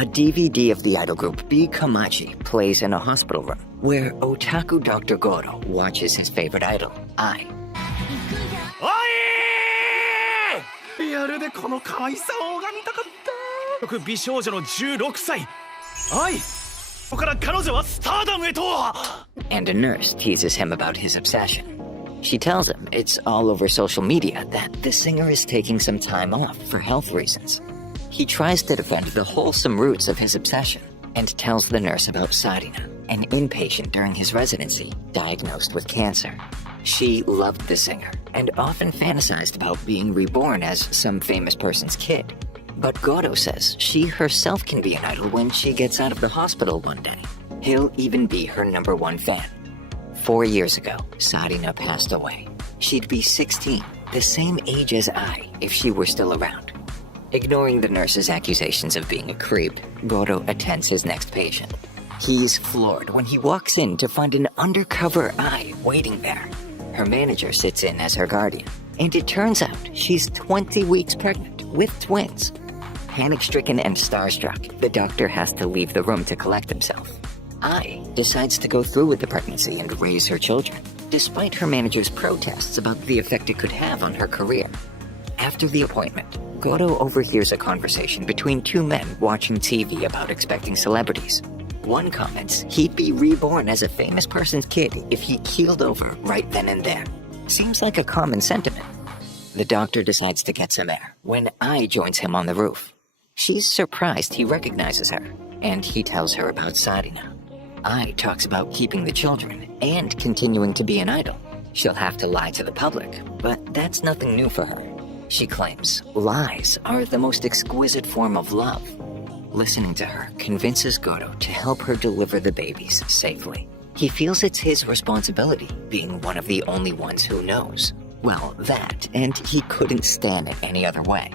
A DVD of the idol group B Komachi plays in a hospital room where otaku Dr. Goro watches his favorite idol, Ai. リアルでこの可愛さを拝みたかった美少女の16歳愛ここから彼女はスターダムへと And a nurse teases him about his obsession. She tells him it's all over social media that the singer is taking some time off for health reasons. He tries to defend the wholesome roots of his obsession and tells the nurse about Sarina, an inpatient during his residency, diagnosed with cancer. She loved the singer and often fantasized about being reborn as some famous person's kid. But Goro says she herself can be an idol when she gets out of the hospital one day. He'll even be her #1 fan. 4 years ago, Sarina passed away. She'd be 16, the same age as I if she were still around. Ignoring the nurse's accusations of being a creep, Goro attends his next patient. He's floored when he walks in to find an undercover Ai waiting there. Her manager sits in as her guardian, and it turns out she's 20 weeks pregnant with twins. Panic-stricken and starstruck, the doctor has to leave the room to collect himself. Ai decides to go through with the pregnancy and raise her children, despite her manager's protests about the effect it could have on her career. After the appointment, Goro overhears a conversation between two men watching TV about expecting celebrities. One comments he'd be reborn as a famous person's kid if he keeled over right then and there. Seems like a common sentiment. The doctor decides to get some air when Ai joins him on the roof. She's surprised he recognizes her, and he tells her about Sarina. Ai talks about keeping the children and continuing to be an idol. She'll have to lie to the public, but that's nothing new for her. She claims lies are the most exquisite form of love. Listening to her convinces Goro to help her deliver the babies safely. He feels it's his responsibility, being one of the only ones who knows. Well, that, and he couldn't stand it any other way.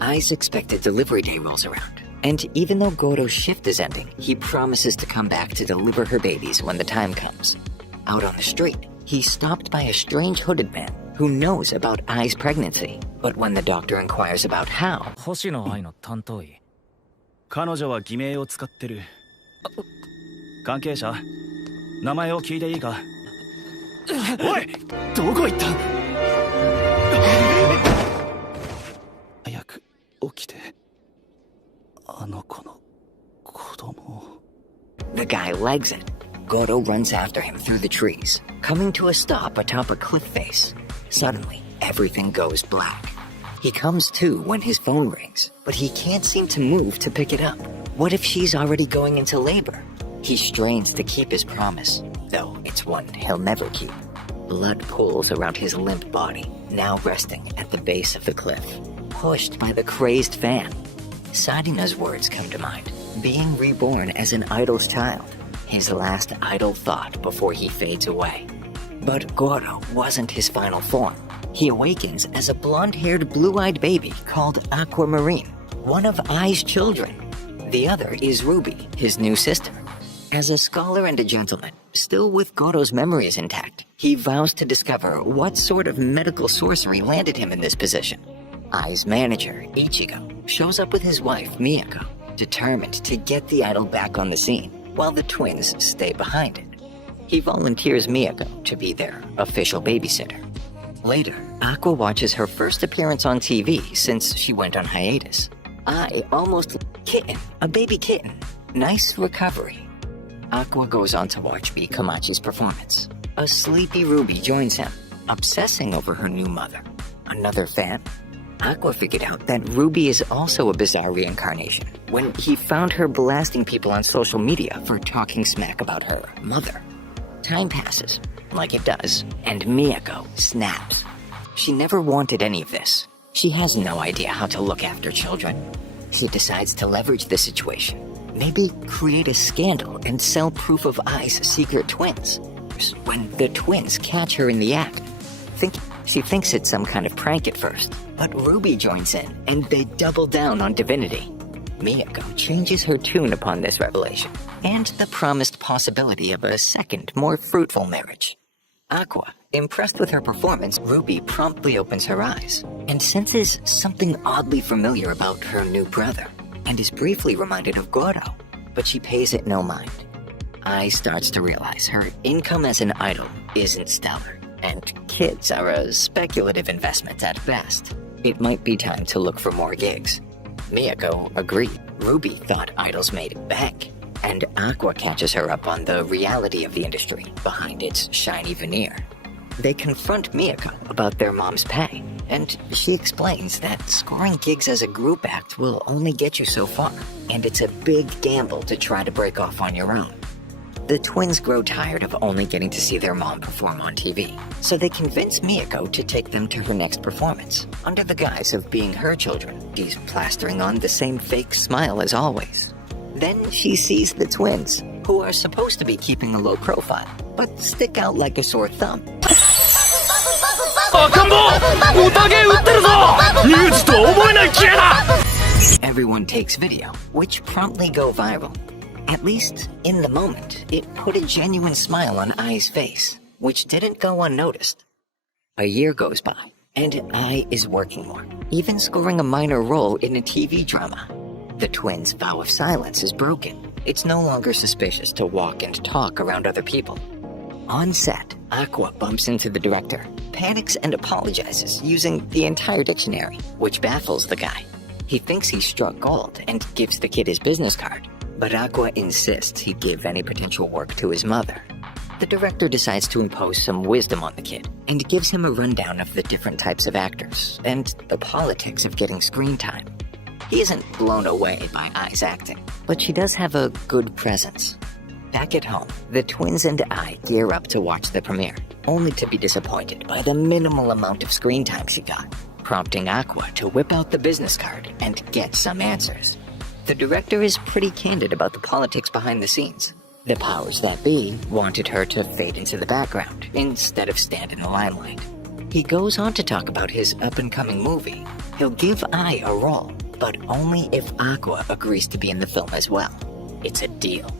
Ai's expected delivery day rolls around, and even though Goro's shift is ending, he promises to come back to deliver her babies when the time comes. Out on the street, he's stopped by a strange hooded man who knows about Ai's pregnancy, but when the doctor inquires about how, Hoshino 愛の担当医。彼女は偽名を使ってる関係者名前を聞いていいかおいどこ行った早く起きてあの子の子供 The guy legs it. Goro runs after him through the trees, coming to a stop atop a cliff face. Suddenly, everything goes black. He comes to when his phone rings, but he can't seem to move to pick it up. What if she's already going into labor? He strains to keep his promise, though it's one he'll never keep. Blood pools around his limp body, now resting at the base of the cliff, pushed by the crazed fan. Sarina's words come to mind, being reborn as an idol's child, his last idol thought before he fades away. But Goro wasn't his final form. He awakens as a blonde-haired, blue-eyed baby called Aquamarine, one of Ai's children. The other is Ruby, his new sister. As a scholar and a gentleman, still with Goro's memories intact, he vows to discover what sort of medical sorcery landed him in this position. Ai's manager, Ichigo, shows up with his wife, Miyako, determined to get the idol back on the scene, while the twins stay behind it. He volunteers Miyako to be their official babysitter. Later, Aqua watches her first appearance on TV since she went on hiatus. Ai almost kitten, a baby kitten. Nice recovery. Aqua goes on to watch B Komachi's performance. A sleepy Ruby joins him, obsessing over her new mother. Another fan? Aqua figured out that Ruby is also a bizarre reincarnation when he found her blasting people on social media for talking smack about her mother. Time passes, like it does, and Miyako snaps. She never wanted any of this. She has no idea how to look after children. She decides to leverage the situation. Maybe create a scandal and sell proof of Ai's secret twins. When the twins catch her in the act, she thinks it's some kind of prank at first, but Ruby joins in and they double down on divinity. Miyako changes her tune upon this revelation and the promised possibility of a second, more fruitful marriage. Aqua, impressed with her performance, Ruby promptly opens her eyes and senses something oddly familiar about her new brother. and is briefly reminded of Goro, but she pays it no mind. Ai starts to realize her income as an idol isn't stellar, and kids are a speculative investment at best. It might be time to look for more gigs. Miyako agreed. Ruby thought idols made bank, and Aqua catches her up on the reality of the industry behind its shiny veneer. They confront Miyako about their mom's pay, and she explains that scoring gigs as a group act will only get you so far, and it's a big gamble to try to break off on your own. The twins grow tired of only getting to see their mom perform on TV, so they convince Miyako to take them to her next performance. Under the guise of being her children, she's plastering on the same fake smile as always. Then she sees the twins, who are supposed to be keeping a low profile, but stick out like a sore thumb. Everyone takes video, which promptly go viral. At least, in the moment, it put a genuine smile on Ai's face, which didn't go unnoticed. A year goes by, and Ai is working more, even scoring a minor role in a TV drama. The twins' vow of silence is broken. It's no longer suspicious to walk and talk around other people. On set, Aqua bumps into the director, panics and apologizes using the entire dictionary, which baffles the guy. He thinks he struck gold and gives the kid his business card, but Aqua insists he give any potential work to his mother. The director decides to impose some wisdom on the kid and gives him a rundown of the different types of actors and the politics of getting screen time. He isn't blown away by Ai's acting, but she does have a good presence. Back at home, the twins and Ai gear up to watch the premiere, only to be disappointed by the minimal amount of screen time she got, prompting Aqua to whip out the business card and get some answers. The director is pretty candid about the politics behind the scenes. The powers that be wanted her to fade into the background instead of stand in the limelight. He goes on to talk about his up-and-coming movie. He'll give Ai a role, but only if Aqua agrees to be in the film as well. It's a deal.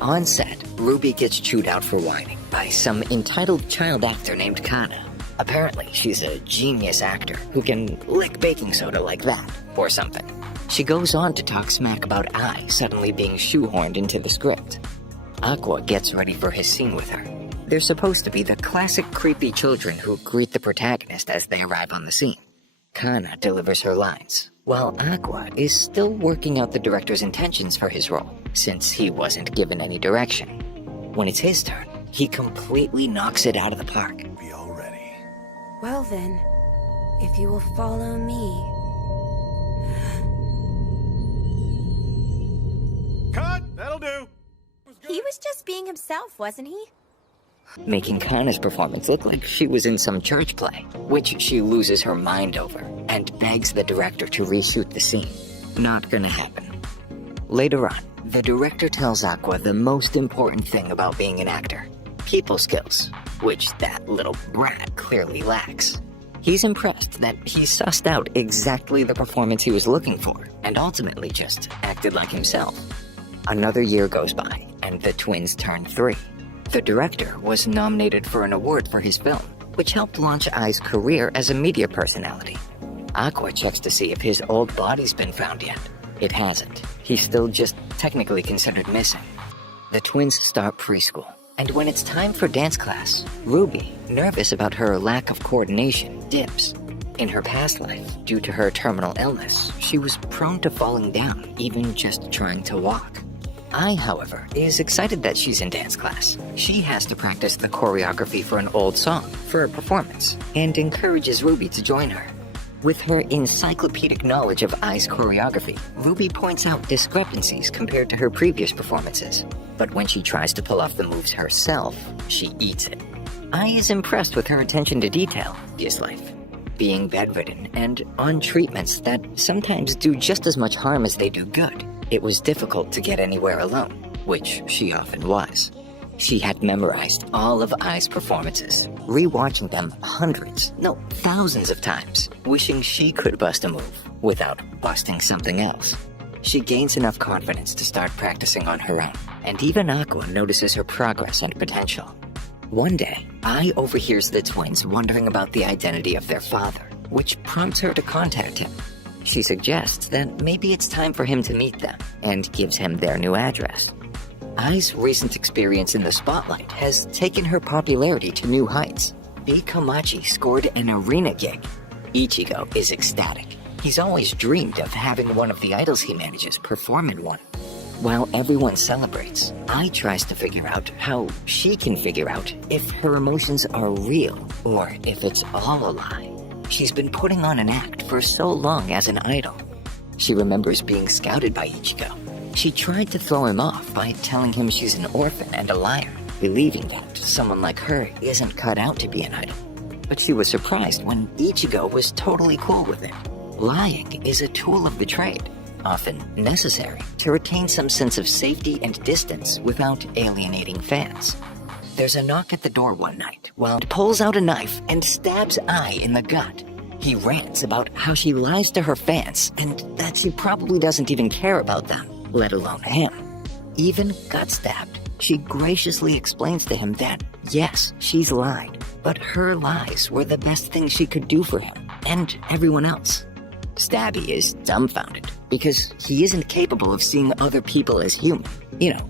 On set, Ruby gets chewed out for whining by some entitled child actor named Kana. Apparently, she's a genius actor who can lick baking soda like that, or something. She goes on to talk smack about Ai suddenly being shoehorned into the script. Aqua gets ready for his scene with her. They're supposed to be the classic creepy children who greet the protagonist as they arrive on the scene. Kana delivers her lines, while Aqua is still working out the director's intentions for his role, since he wasn't given any direction. When it's his turn, he completely knocks it out of the park. We all ready? Well then, if you will follow me. Cut! That'll do! He was just being himself, wasn't he? Making Kana's performance look like she was in some church play, which she loses her mind over and begs the director to reshoot the scene. Not gonna happen. Later on, the director tells Aqua the most important thing about being an actor: people skills, which that little brat clearly lacks. He's impressed that he sussed out exactly the performance he was looking for and ultimately just acted like himself. Another year goes by, and the twins turn 3. The director was nominated for an award for his film, which helped launch Ai's career as a media personality. Aqua checks to see if his old body's been found yet. It hasn't. He's still just technically considered missing. The twins start preschool, and when it's time for dance class, Ruby, nervous about her lack of coordination, dips. In her past life, due to her terminal illness, she was prone to falling down, even just trying to walk. Ai, however, is excited that she's in dance class. She has to practice the choreography for an old song for a performance, and encourages Ruby to join her. With her encyclopedic knowledge of Ai's choreography, Ruby points out discrepancies compared to her previous performances. But when she tries to pull off the moves herself, she eats it. Ai is impressed with her attention to detail, his life. Being bedridden and on treatments that sometimes do just as much harm as they do good, it was difficult to get anywhere alone, which she often was. She had memorized all of Ai's performances, rewatching them hundreds, no, thousands of times, wishing she could bust a move without busting something else. She gains enough confidence to start practicing on her own, and even Aqua notices her progress and potential. One day, Ai overhears the twins wondering about the identity of their father, which prompts her to contact him. She suggests that maybe it's time for him to meet them and gives him their new address. Ai's recent experience in the spotlight has taken her popularity to new heights. B Komachi scored an arena gig. Ichigo is ecstatic. He's always dreamed of having one of the idols he manages perform in one. While everyone celebrates, Ai tries to figure out how she can figure out if her emotions are real or if it's all a lie. She's been putting on an act for so long as an idol. She remembers being scouted by Ichigo. She tried to throw him off by telling him she's an orphan and a liar, believing that someone like her isn't cut out to be an idol. But she was surprised when Ichigo was totally cool with it. Lying is a tool of the trade, often necessary to retain some sense of safety and distance without alienating fans. There's a knock at the door one night while he pulls out a knife and stabs Ai in the gut. He rants about how she lies to her fans and that she probably doesn't even care about them, let alone him. Even gut-stabbed, she graciously explains to him that, yes, she's lied, but her lies were the best thing she could do for him and everyone else. Stabby is dumbfounded because he isn't capable of seeing other people as human,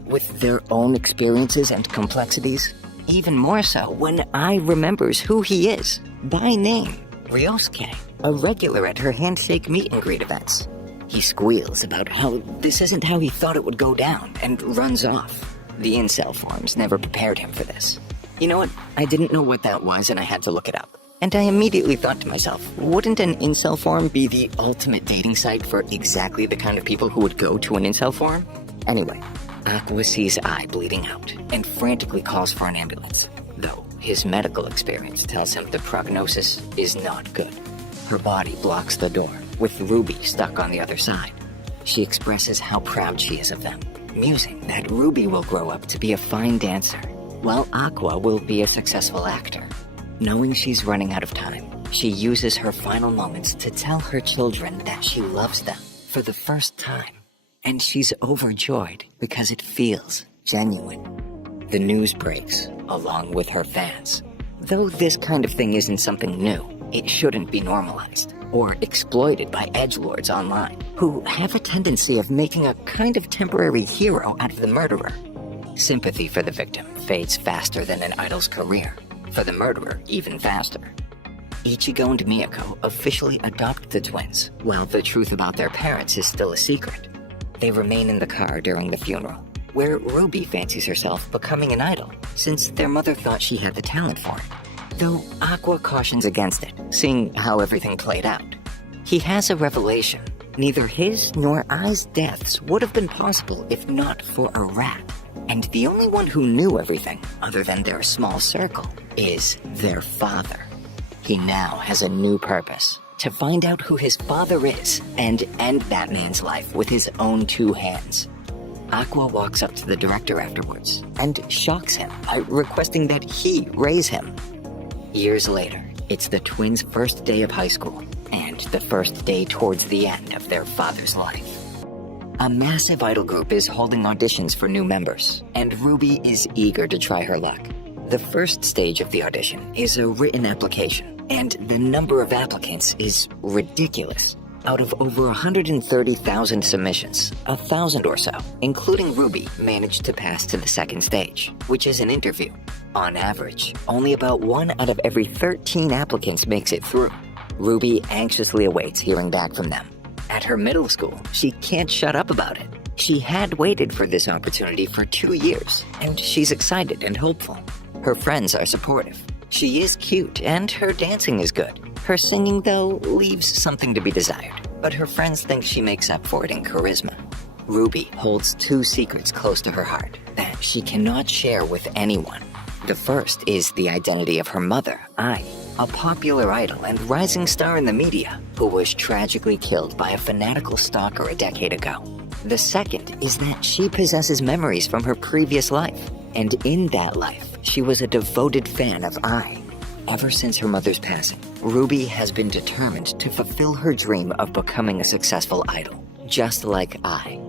with their own experiences and complexities. Even more so when Ai remembers who he is, by name, Ryosuke, a regular at her handshake meet and greet events. He squeals about how this isn't how he thought it would go down and runs off. The incel forums never prepared him for this. You know what? I didn't know what that was and I had to look it up. And I immediately thought to myself, wouldn't an incel forum be the ultimate dating site for exactly the kind of people who would go to an incel forum? Anyway, Aqua sees Ai bleeding out and frantically calls for an ambulance, though his medical experience tells him the prognosis is not good. Her body blocks the door, with Ruby stuck on the other side. She expresses how proud she is of them, musing that Ruby will grow up to be a fine dancer, while Aqua will be a successful actor. Knowing she's running out of time, she uses her final moments to tell her children that she loves them for the first time. And she's overjoyed because it feels genuine. The news breaks, along with her fans. Though this kind of thing isn't something new, it shouldn't be normalized or exploited by edgelords online, who have a tendency of making a kind of temporary hero out of the murderer. Sympathy for the victim fades faster than an idol's career. For the murderer, even faster. Ichigo and Miyako officially adopt the twins, while the truth about their parents is still a secret. They remain in the car during the funeral, where Ruby fancies herself becoming an idol, since their mother thought she had the talent for it. Though Aqua cautions against it, seeing how everything played out. He has a revelation. Neither his nor Ai's deaths would have been possible if not for a rat. And the only one who knew everything, other than their small circle, is their father. He now has a new purpose, to find out who his father is and end that man's life with his own two hands. Aqua walks up to the director afterwards and shocks him by requesting that he raise him. Years later, it's the twins' first day of high school and the first day towards the end of their father's life. A massive idol group is holding auditions for new members, and Ruby is eager to try her luck. The first stage of the audition is a written application, and the number of applicants is ridiculous. Out of over 130,000 submissions, 1,000 or so, including Ruby, managed to pass to the second stage, which is an interview. On average, only about 1 out of every 13 applicants makes it through. Ruby anxiously awaits hearing back from them. At her middle school, she can't shut up about it. She had waited for this opportunity for 2 years, and she's excited and hopeful. Her friends are supportive. She is cute, and her dancing is good. Her singing, though, leaves something to be desired, but her friends think she makes up for it in charisma. Ruby holds 2 secrets close to her heart that she cannot share with anyone. The first is the identity of her mother, Ai, a popular idol and rising star in the media who was tragically killed by a fanatical stalker a decade ago. The second is that she possesses memories from her previous life, and in that life, she was a devoted fan of Ai. Ever since her mother's passing, Ruby has been determined to fulfill her dream of becoming a successful idol, just like Ai.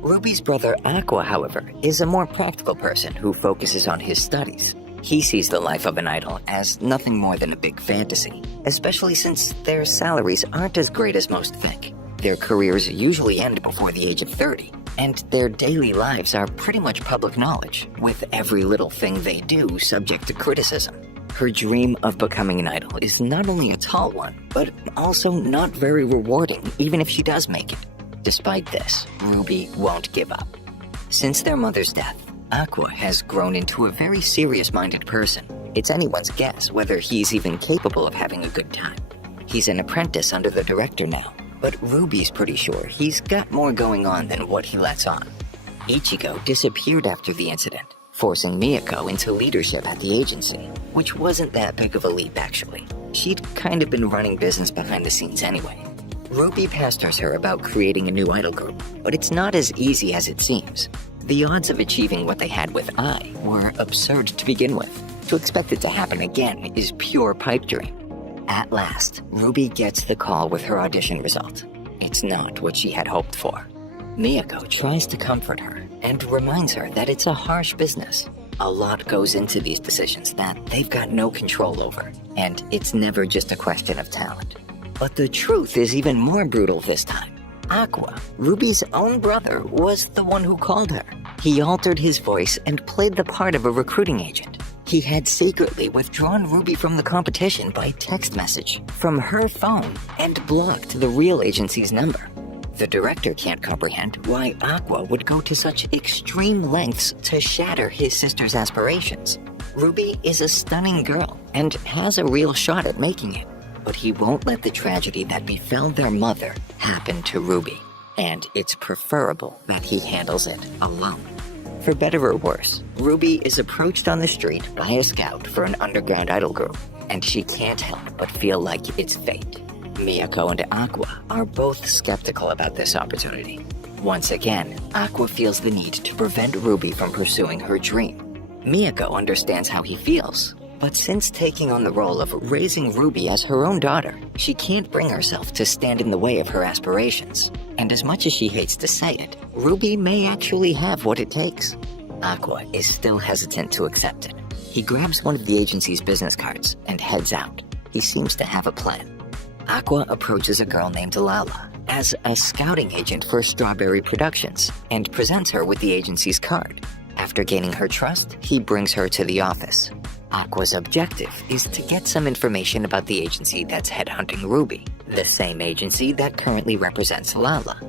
Ruby's brother Aqua, however, is a more practical person who focuses on his studies. He sees the life of an idol as nothing more than a big fantasy, especially since their salaries aren't as great as most think. their careers usually end before the age of 30, and their daily lives are pretty much public knowledge, with every little thing they do subject to criticism. Her dream of becoming an idol is not only a tall one, but also not very rewarding even if she does make it. Despite this, Ruby won't give up. Since their mother's death, Aqua has grown into a very serious-minded person. It's anyone's guess whether he's even capable of having a good time. He's an apprentice under the director now, but Ruby's pretty sure he's got more going on than what he lets on. Ichigo disappeared after the incident, forcing Miyako into leadership at the agency, which wasn't that big of a leap actually. She'd kind of been running business behind the scenes anyway. Ruby pesters her about creating a new idol group, but it's not as easy as it seems. The odds of achieving what they had with I were absurd to begin with. To expect it to happen again is pure pipe dream. At last, Ruby gets the call with her audition result. It's not what she had hoped for. Miyako tries to comfort her and reminds her that it's a harsh business. A lot goes into these decisions that they've got no control over, and it's never just a question of talent. But the truth is even more brutal this time. Aqua, Ruby's own brother, was the one who called her. He altered his voice and played the part of a recruiting agent. He had secretly withdrawn Ruby from the competition by text message from her phone and blocked the real agency's number. The director can't comprehend why Aqua would go to such extreme lengths to shatter his sister's aspirations. Ruby is a stunning girl and has a real shot at making it, but he won't let the tragedy that befell their mother happen to Ruby, and it's preferable that he handles it alone. For better or worse, Ruby is approached on the street by a scout for an underground idol group, and she can't help but feel like it's fate. Miyako and Aqua are both skeptical about this opportunity. Once again, Aqua feels the need to prevent Ruby from pursuing her dream. Miyako understands how he feels, but since taking on the role of raising Ruby as her own daughter, she can't bring herself to stand in the way of her aspirations. And as much as she hates to say it, Ruby may actually have what it takes. Aqua is still hesitant to accept it. He grabs one of the agency's business cards and heads out. He seems to have a plan. Aqua approaches a girl named Lala as a scouting agent for Strawberry Productions and presents her with the agency's card. After gaining her trust, he brings her to the office. Aqua's objective is to get some information about the agency that's headhunting Ruby, the same agency that currently represents Lala.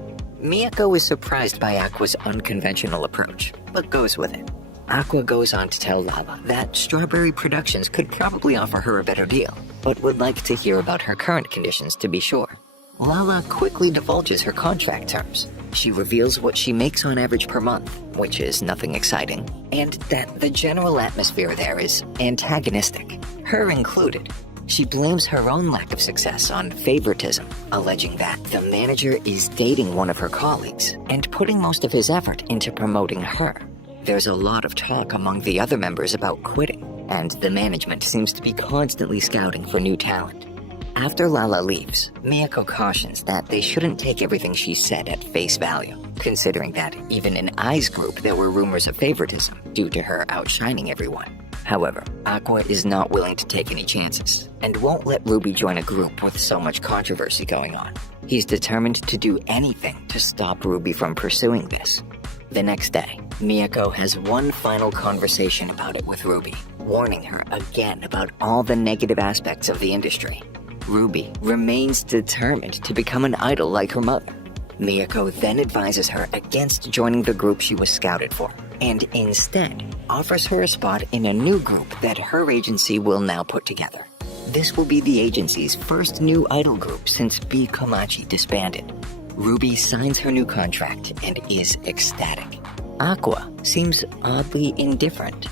Miyako is surprised by Aqua's unconventional approach, but goes with it. Aqua goes on to tell Lala that Strawberry Productions could probably offer her a better deal, but would like to hear about her current conditions to be sure. Lala quickly divulges her contract terms. She reveals what she makes on average per month, which is nothing exciting, and that the general atmosphere there is antagonistic, her included. She blames her own lack of success on favoritism, alleging that the manager is dating one of her colleagues and putting most of his effort into promoting her. There's a lot of talk among the other members about quitting, and the management seems to be constantly scouting for new talent. After Lala leaves, Miyako cautions that they shouldn't take everything she said at face value, considering that even in Ai's group there were rumors of favoritism due to her outshining everyone. However, Aqua is not willing to take any chances, and won't let Ruby join a group with so much controversy going on. He's determined to do anything to stop Ruby from pursuing this. The next day, Miyako has one final conversation about it with Ruby, warning her again about all the negative aspects of the industry. Ruby remains determined to become an idol like her mother. Miyako then advises her against joining the group she was scouted for, and instead offers her a spot in a new group that her agency will now put together. This will be the agency's first new idol group since B Komachi disbanded. Ruby signs her new contract and is ecstatic. Aqua seems oddly indifferent.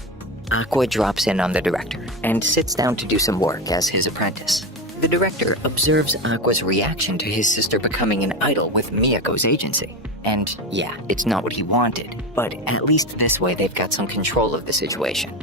Aqua drops in on the director and sits down to do some work as his apprentice. The director observes Aqua's reaction to his sister becoming an idol with Miyako's agency. And yeah, it's not what he wanted, but at least this way they've got some control of the situation.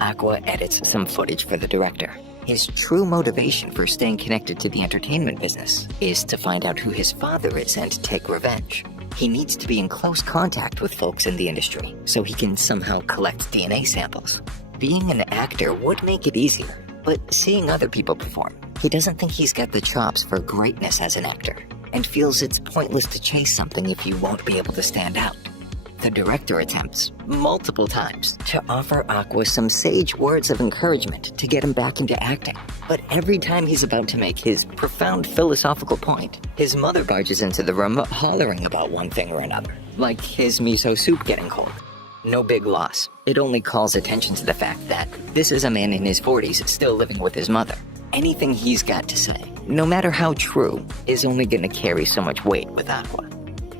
Aqua edits some footage for the director. His true motivation for staying connected to the entertainment business is to find out who his father is and take revenge. He needs to be in close contact with folks in the industry so he can somehow collect DNA samples. Being an actor would make it easier, but seeing other people perform, he doesn't think he's got the chops for greatness as an actor. and feels it's pointless to chase something if you won't be able to stand out. The director attempts, multiple times, to offer Aqua some sage words of encouragement to get him back into acting. But every time he's about to make his profound philosophical point, his mother barges into the room hollering about one thing or another, like his miso soup getting cold. No big loss. It only calls attention to the fact that this is a man in his 40s still living with his mother. Anything he's got to say, no matter how true, is only going to carry so much weight with Aqua.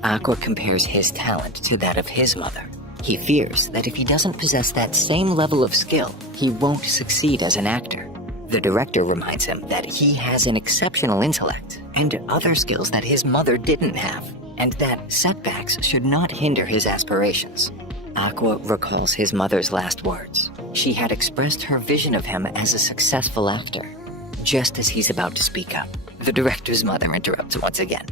Aqua compares his talent to that of his mother. He fears that if he doesn't possess that same level of skill, he won't succeed as an actor. The director reminds him that he has an exceptional intellect and other skills that his mother didn't have, and that setbacks should not hinder his aspirations. Aqua recalls his mother's last words. She had expressed her vision of him as a successful actor. Just as he's about to speak up, the director's mother interrupts once again.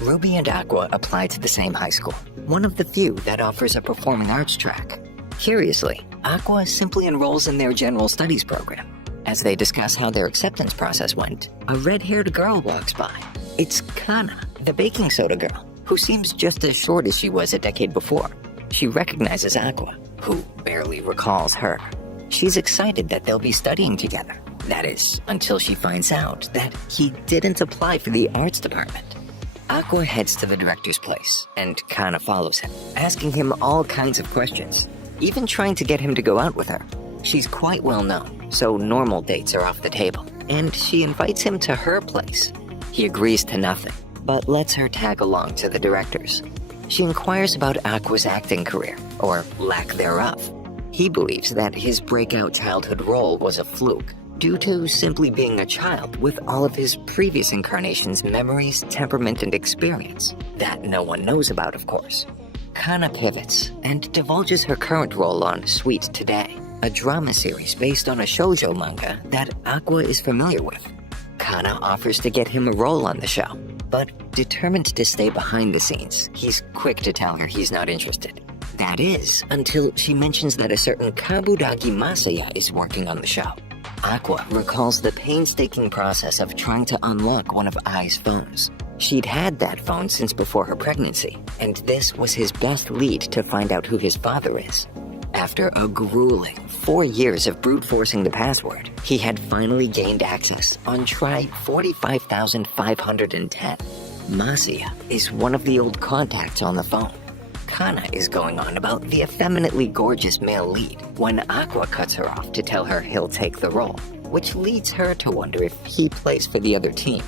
Ruby and Aqua apply to the same high school, one of the few that offers a performing arts track. Curiously, Aqua simply enrolls in their general studies program. As they discuss how their acceptance process went, a red-haired girl walks by. It's Kana, the baking soda girl, who seems just as short as she was a decade before. She recognizes Aqua, who barely recalls her. She's excited that they'll be studying together. That is, until she finds out that he didn't apply for the arts department. Aqua heads to the director's place, and Kana follows him, asking him all kinds of questions, even trying to get him to go out with her. She's quite well known, so normal dates are off the table, and she invites him to her place. He agrees to nothing, but lets her tag along to the director's. She inquires about Aqua's acting career, or lack thereof. He believes that his breakout childhood role was a fluke, due to simply being a child with all of his previous incarnations' memories, temperament, and experience, that no one knows about, of course. Kana pivots and divulges her current role on Sweet Today, a drama series based on a shoujo manga that Aqua is familiar with. Kana offers to get him a role on the show, but determined to stay behind the scenes, he's quick to tell her he's not interested. That is, until she mentions that a certain Kabudagi Masaya is working on the show. Aqua recalls the painstaking process of trying to unlock one of Ai's phones. She'd had that phone since before her pregnancy, and this was his best lead to find out who his father is. After a grueling 4 years of brute forcing the password, he had finally gained access on try 45,510. Masaya is one of the old contacts on the phone. Kana is going on about the effeminately gorgeous male lead when Aqua cuts her off to tell her he'll take the role, which leads her to wonder if he plays for the other team.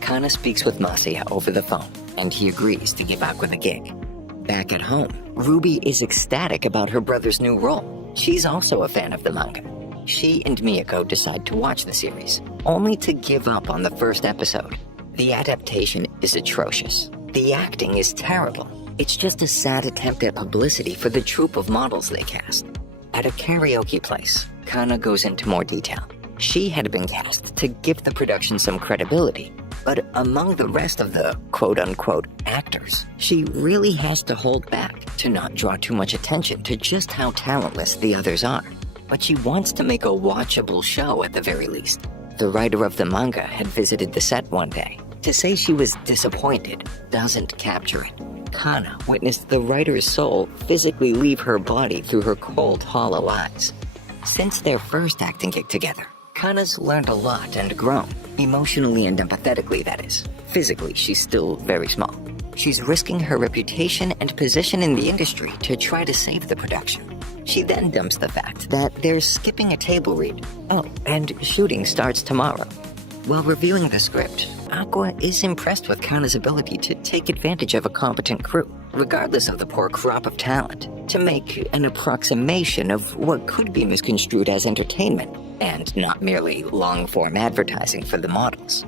Kana speaks with Masaya over the phone, and he agrees to give Aqua the gig. Back at home, Ruby is ecstatic about her brother's new role. She's also a fan of the manga. She and Miyako decide to watch the series, only to give up on the first episode. The adaptation is atrocious. The acting is terrible. It's just a sad attempt at publicity for the troupe of models they cast. At a karaoke place, Kana goes into more detail. She had been cast to give the production some credibility, but among the rest of the quote-unquote actors, she really has to hold back to not draw too much attention to just how talentless the others are. But she wants to make a watchable show at the very least. The writer of the manga had visited the set one day. To say she was disappointed doesn't capture it. Kana witnessed the writer's soul physically leave her body through her cold, hollow eyes. Since their first acting gig together, Kana's learned a lot and grown, emotionally and empathetically, that is. Physically, she's still very small. She's risking her reputation and position in the industry to try to save the production. She then dumps the fact that they're skipping a table read. Oh, and shooting starts tomorrow. While reviewing the script, Aqua is impressed with Kana's ability to take advantage of a competent crew, regardless of the poor crop of talent, to make an approximation of what could be misconstrued as entertainment, and not merely long-form advertising for the models.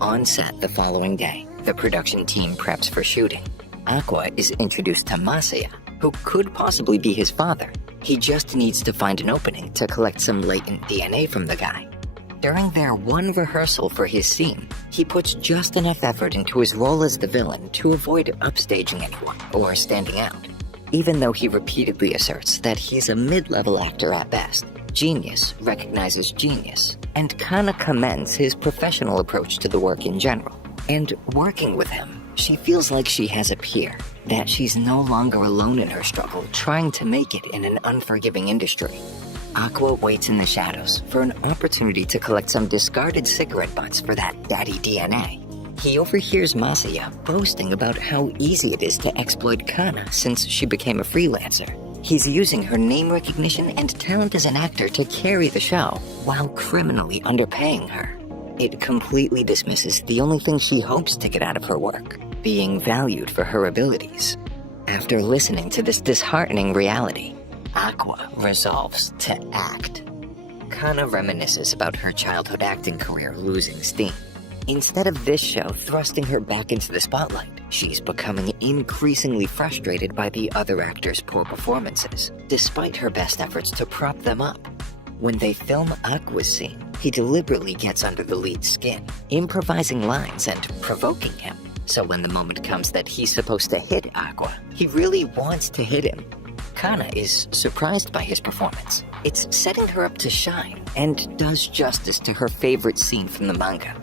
On set the following day, the production team preps for shooting. Aqua is introduced to Masaya, who could possibly be his father. He just needs to find an opening to collect some latent DNA from the guy. During their one rehearsal for his scene, he puts just enough effort into his role as the villain to avoid upstaging anyone or standing out. Even though he repeatedly asserts that he's a mid-level actor at best, genius recognizes genius, and Kana commends his professional approach to the work in general. And working with him, she feels like she has a peer, that she's no longer alone in her struggle trying to make it in an unforgiving industry. Aqua waits in the shadows for an opportunity to collect some discarded cigarette butts for that daddy DNA. He overhears Masaya boasting about how easy it is to exploit Kana since she became a freelancer. He's using her name recognition and talent as an actor to carry the show while criminally underpaying her. It completely dismisses the only thing she hopes to get out of her work, being valued for her abilities. After listening to this disheartening reality, Aqua resolves to act. Kana reminisces about her childhood acting career losing steam. Instead of this show thrusting her back into the spotlight, she's becoming increasingly frustrated by the other actors' poor performances, despite her best efforts to prop them up. When they film Aqua's scene, he deliberately gets under the lead's skin, improvising lines and provoking him. So when the moment comes that he's supposed to hit Aqua, he really wants to hit him. Kana is surprised by his performance. It's setting her up to shine and does justice to her favorite scene from the manga.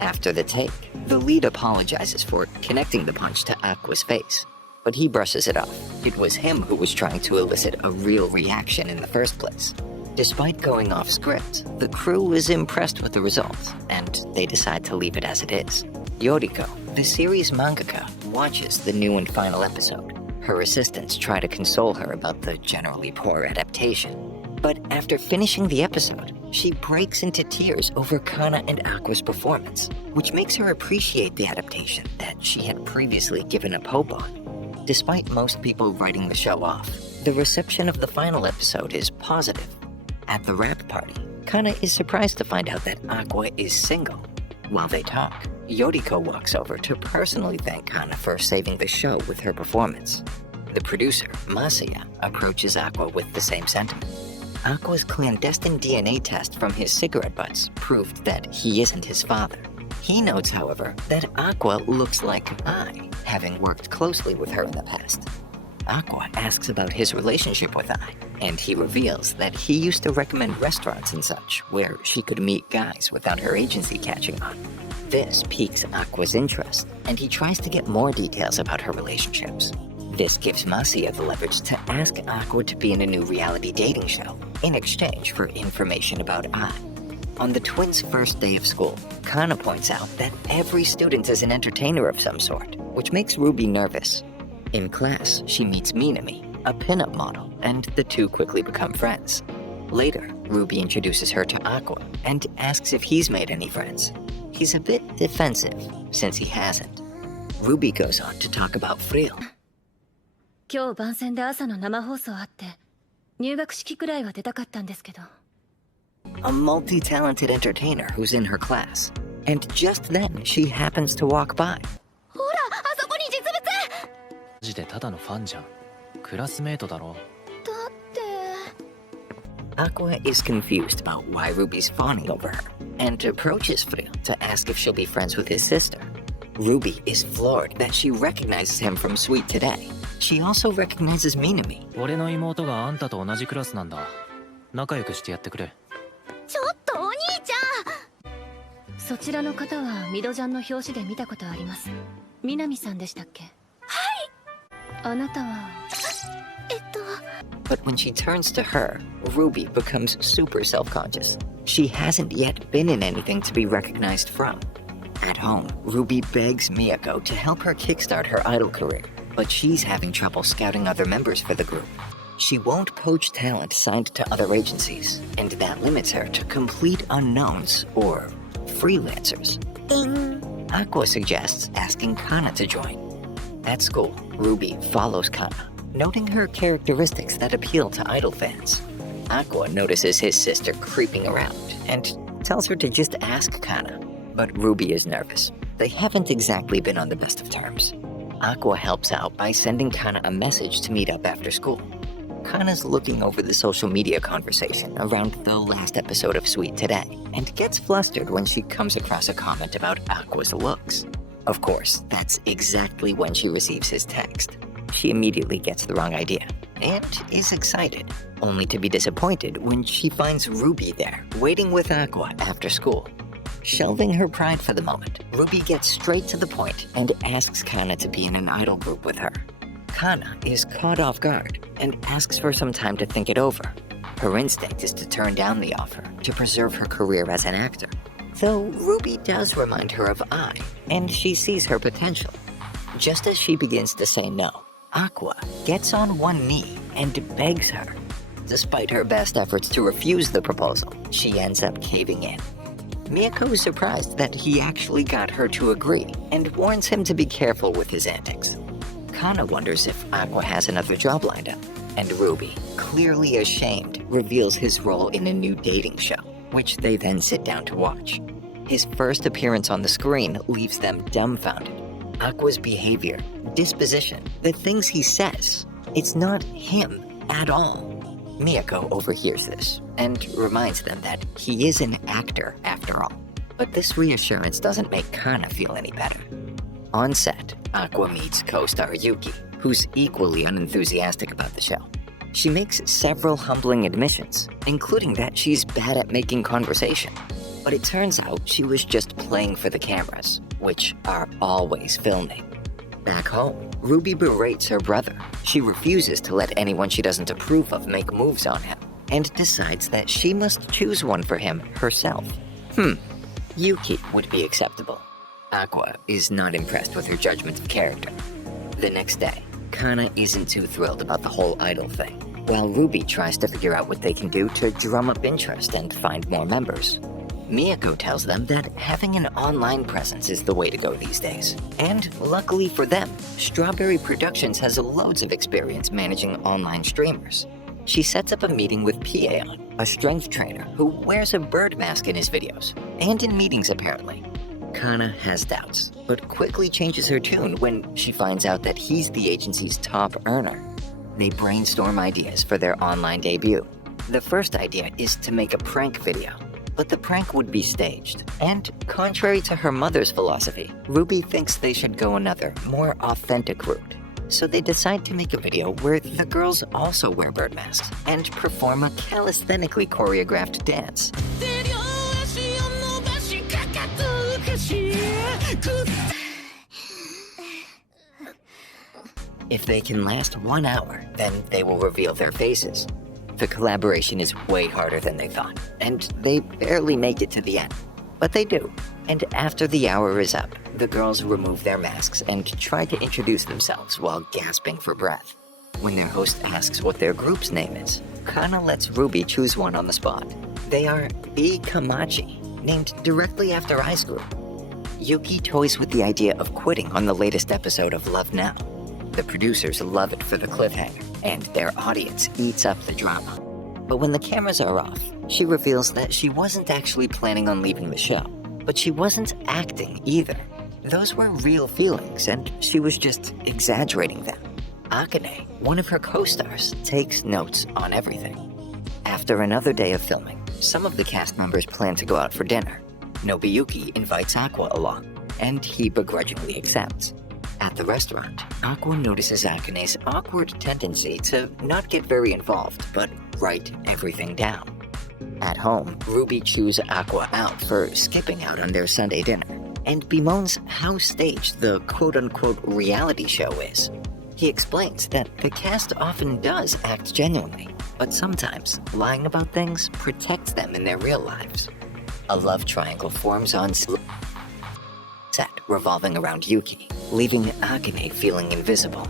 After the take, the lead apologizes for connecting the punch to Aqua's face, but he brushes it off. It was him who was trying to elicit a real reaction in the first place. Despite going off script, the crew is impressed with the results, and they decide to leave it as it is. Yoriko, the series mangaka, watches the new and final episode. Her assistants try to console her about the generally poor adaptation. But after finishing the episode, she breaks into tears over Kana and Aqua's performance, which makes her appreciate the adaptation that she had previously given up hope on. Despite most people writing the show off, the reception of the final episode is positive. At the wrap party, Kana is surprised to find out that Aqua is single. While they talk, Yoriko walks over to personally thank Kana for saving the show with her performance. The producer, Masaya, approaches Aqua with the same sentiment. Aqua's clandestine DNA test from his cigarette butts proved that he isn't his father. He notes, however, that Aqua looks like I, having worked closely with her in the past. Aqua asks about his relationship with I, and he reveals that he used to recommend restaurants and such where she could meet guys without her agency catching on. This piques Aqua's interest, and he tries to get more details about her relationships. This gives Masaya the leverage to ask Aqua to be in a new reality dating show in exchange for information about I. On the twins' first day of school, Kana points out that every student is an entertainer of some sort, which makes Ruby nervous. In class, she meets Minami, a pinup model, and the two quickly become friends. Later, Ruby introduces her to Aqua and asks if he's made any friends. He's a bit defensive, since he hasn't. Ruby goes on to talk about Frill. 今日番宣で朝の生放送あって入学式くらいは出たかったんですけど A multi-talented entertainer who's in her class. And just then, she happens to walk by. ほらあそこに実物マジでただのファンじゃん。クラスメートだろ。だって Aqua is confused about why Ruby's fawning over her and approaches Frill to ask if she'll be friends with his sister. Ruby is floored that she recognizes him from Sweet Today. She also recognizes Minami. 俺の妹があんたと同じクラスなんだ。仲良くしてやってくれ。ちょっとお兄ちゃんそちらの方はミドジャンの表紙で見たことあります南さんでしたっけはいあなたはBut when she turns to her, Ruby becomes super self-conscious. She hasn't yet been in anything to be recognized from. At home, Ruby begs Miyako to help her kickstart her idol career, but she's having trouble scouting other members for the group. She won't poach talent signed to other agencies, and that limits her to complete unknowns or freelancers. Ding! Aqua suggests asking Kana to join. At school, Ruby follows Kana, noting her characteristics that appeal to idol fans. Aqua notices his sister creeping around and tells her to just ask Kana. But Ruby is nervous. They haven't exactly been on the best of terms. Aqua helps out by sending Kana a message to meet up after school. Kana's looking over the social media conversation around the last episode of Sweet Today and gets flustered when she comes across a comment about Aqua's looks. Of course, that's exactly when she receives his text. She immediately gets the wrong idea and is excited, only to be disappointed when she finds Ruby there, waiting with Aqua after school. Shelving her pride for the moment, Ruby gets straight to the point and asks Kana to be in an idol group with her. Kana is caught off guard and asks for some time to think it over. Her instinct is to turn down the offer to preserve her career as an actor. Though Ruby does remind her of Ai, and she sees her potential. Just as she begins to say no, Aqua gets on one knee and begs her. Despite her best efforts to refuse the proposal, she ends up caving in. Miyako is surprised that he actually got her to agree and warns him to be careful with his antics. Kana wonders if Aqua has another job lined up, and Ruby, clearly ashamed, reveals his role in a new dating show, which they then sit down to watch. His first appearance on the screen leaves them dumbfounded. Aqua's behavior, disposition, the things he says, it's not him at all. Miyako overhears this and reminds them that he is an actor after all. But this reassurance doesn't make Kana feel any better. On set, Aqua meets co-star Yuki, who's equally unenthusiastic about the show. She makes several humbling admissions, including that she's bad at making conversation. But it turns out she was just playing for the cameras, which are always filming. Back home, Ruby berates her brother. She refuses to let anyone she doesn't approve of make moves on him, and decides that she must choose one for him herself. Yuki would be acceptable. Aqua is not impressed with her judgment of character. The next day, Kana isn't too thrilled about the whole idol thing, while Ruby tries to figure out what they can do to drum up interest and find more members. Miyako tells them that having an online presence is the way to go these days. And luckily for them, Strawberry Productions has loads of experience managing online streamers. She sets up a meeting with Pieon, a strength trainer who wears a bird mask in his videos, and in meetings apparently. Kana has doubts, but quickly changes her tune when she finds out that he's the agency's top earner. They brainstorm ideas for their online debut. The first idea is to make a prank video, but the prank would be staged. And contrary to her mother's philosophy, Ruby thinks they should go another, more authentic route. So they decide to make a video where the girls also wear bird masks and perform a calisthenically choreographed dance. If they can last 1 hour, then they will reveal their faces. The collaboration is way harder than they thought, and they barely make it to the end. But they do, and after the hour is up, the girls remove their masks and try to introduce themselves while gasping for breath. When their host asks what their group's name is, Kana lets Ruby choose one on the spot. They are B Komachi, named directly after Ai's group. Yuki toys with the idea of quitting on the latest episode of Love Now. The producers love it for the cliffhanger, and their audience eats up the drama. But when the cameras are off, she reveals that she wasn't actually planning on leaving the show, but she wasn't acting either. Those were real feelings, and she was just exaggerating them. Akane, one of her co-stars, takes notes on everything. After another day of filming, some of the cast members plan to go out for dinner. Nobuyuki invites Aqua along, and he begrudgingly accepts. At the restaurant, Aqua notices Akane's awkward tendency to not get very involved, but write everything down. At home, Ruby chews Aqua out for skipping out on their Sunday dinner, and bemoans how staged the quote-unquote reality show is. He explains that the cast often does act genuinely, but sometimes lying about things protects them in their real lives. A love triangle forms on set revolving around Yuki, leaving Akane feeling invisible.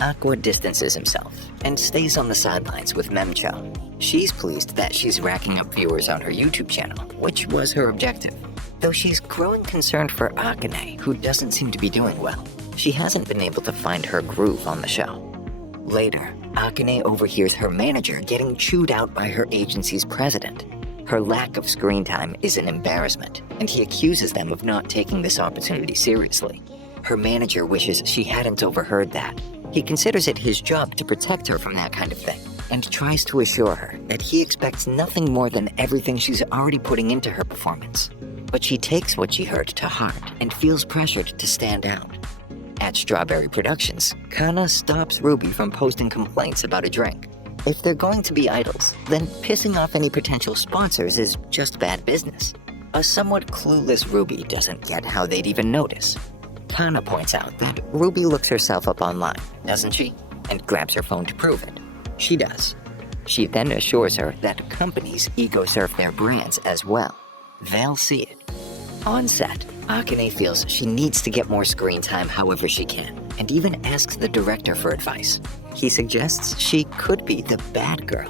Aqua distances himself and stays on the sidelines with Memcho. She's pleased that she's racking up viewers on her YouTube channel, which was her objective. Though she's growing concerned for Akane, who doesn't seem to be doing well. She hasn't been able to find her groove on the show. Later, Akane overhears her manager getting chewed out by her agency's president. Her lack of screen time is an embarrassment, and he accuses them of not taking this opportunity seriously. Her manager wishes she hadn't overheard that. He considers it his job to protect her from that kind of thing, and tries to assure her that he expects nothing more than everything she's already putting into her performance. But she takes what she heard to heart and feels pressured to stand out. At Strawberry Productions, Kana stops Ruby from posting complaints about a drink. If they're going to be idols, then pissing off any potential sponsors is just bad business. A somewhat clueless Ruby doesn't get how they'd even notice. Kana points out that Ruby looks herself up online, doesn't she? And grabs her phone to prove it. She does. She then assures her that companies ego-surf their brands as well. They'll see it. On set, Akane feels she needs to get more screen time however she can, and even asks the director for advice. He suggests she could be the bad girl.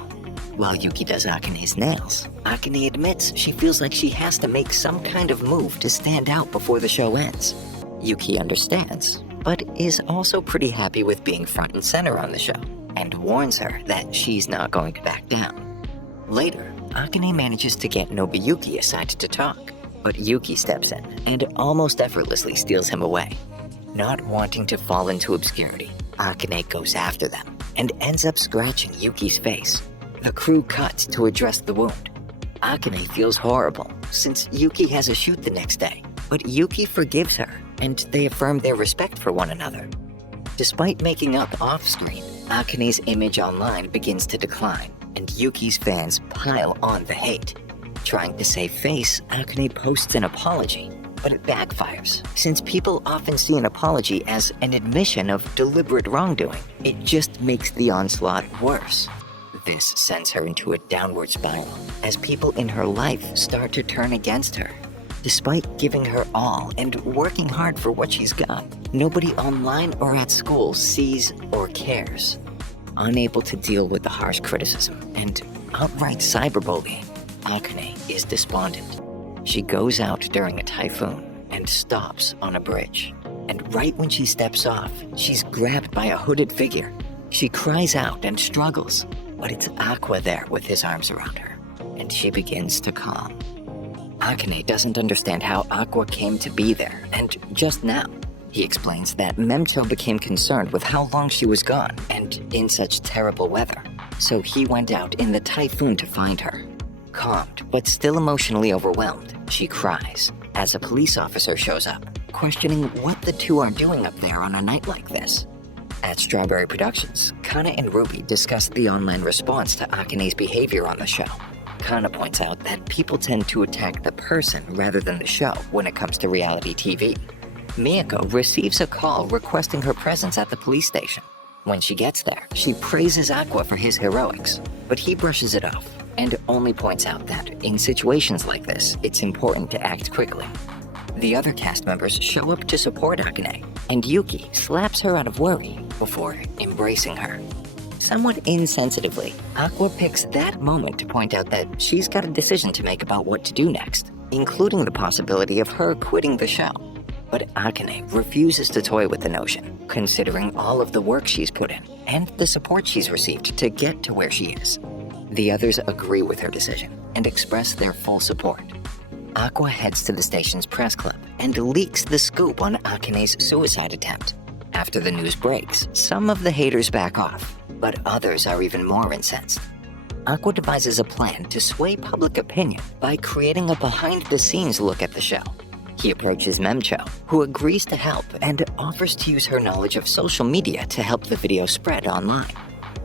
While Yuki does Akane's nails, Akane admits she feels like she has to make some kind of move to stand out before the show ends. Yuki understands, but is also pretty happy with being front and center on the show, and warns her that she's not going to back down. Later, Akane manages to get Nobuyuki aside to talk, but Yuki steps in and almost effortlessly steals him away. Not wanting to fall into obscurity, Akane goes after them and ends up scratching Yuki's face. The crew cuts to address the wound. Akane feels horrible since Yuki has a shoot the next day, but Yuki forgives her and they affirm their respect for one another. Despite making up off-screen, Akane's image online begins to decline and Yuki's fans pile on the hate. Trying to save face, Akane posts an apology, but it backfires since people often see an apology as an admission of deliberate wrongdoing. It just makes the onslaught worse. This sends her into a downward spiral as people in her life start to turn against her. Despite giving her all and working hard for what she's got, nobody online or at school sees or cares. Unable to deal with the harsh criticism and outright cyberbullying, Akane is despondent. She goes out during a typhoon and stops on a bridge. And right when she steps off, she's grabbed by a hooded figure. She cries out and struggles, but it's Aqua there with his arms around her, and she begins to calm. Akane doesn't understand how Aqua came to be there, and just now, he explains that Memcho became concerned with how long she was gone and in such terrible weather, so he went out in the typhoon to find her. Calmed, but still emotionally overwhelmed, she cries as a police officer shows up, questioning what the two are doing up there on a night like this. At Strawberry Productions, Kana and Ruby discuss the online response to Akane's behavior on the show. Kana points out that people tend to attack the person rather than the show when it comes to reality TV. Miyako receives a call requesting her presence at the police station. When she gets there, she praises Aqua for his heroics, but he brushes it off and only points out that in situations like this, it's important to act quickly. The other cast members show up to support Akane, and Yuki slaps her out of worry before embracing her. Somewhat insensitively, Aqua picks that moment to point out that she's got a decision to make about what to do next, including the possibility of her quitting the show. But Akane refuses to toy with the notion, considering all of the work she's put in and the support she's received to get to where she is. The others agree with her decision and express their full support. Aqua heads to the station's press club and leaks the scoop on Akane's suicide attempt. After the news breaks, some of the haters back off, but others are even more incensed. Aqua devises a plan to sway public opinion by creating a behind-the-scenes look at the show. He approaches Memcho, who agrees to help and offers to use her knowledge of social media to help the video spread online.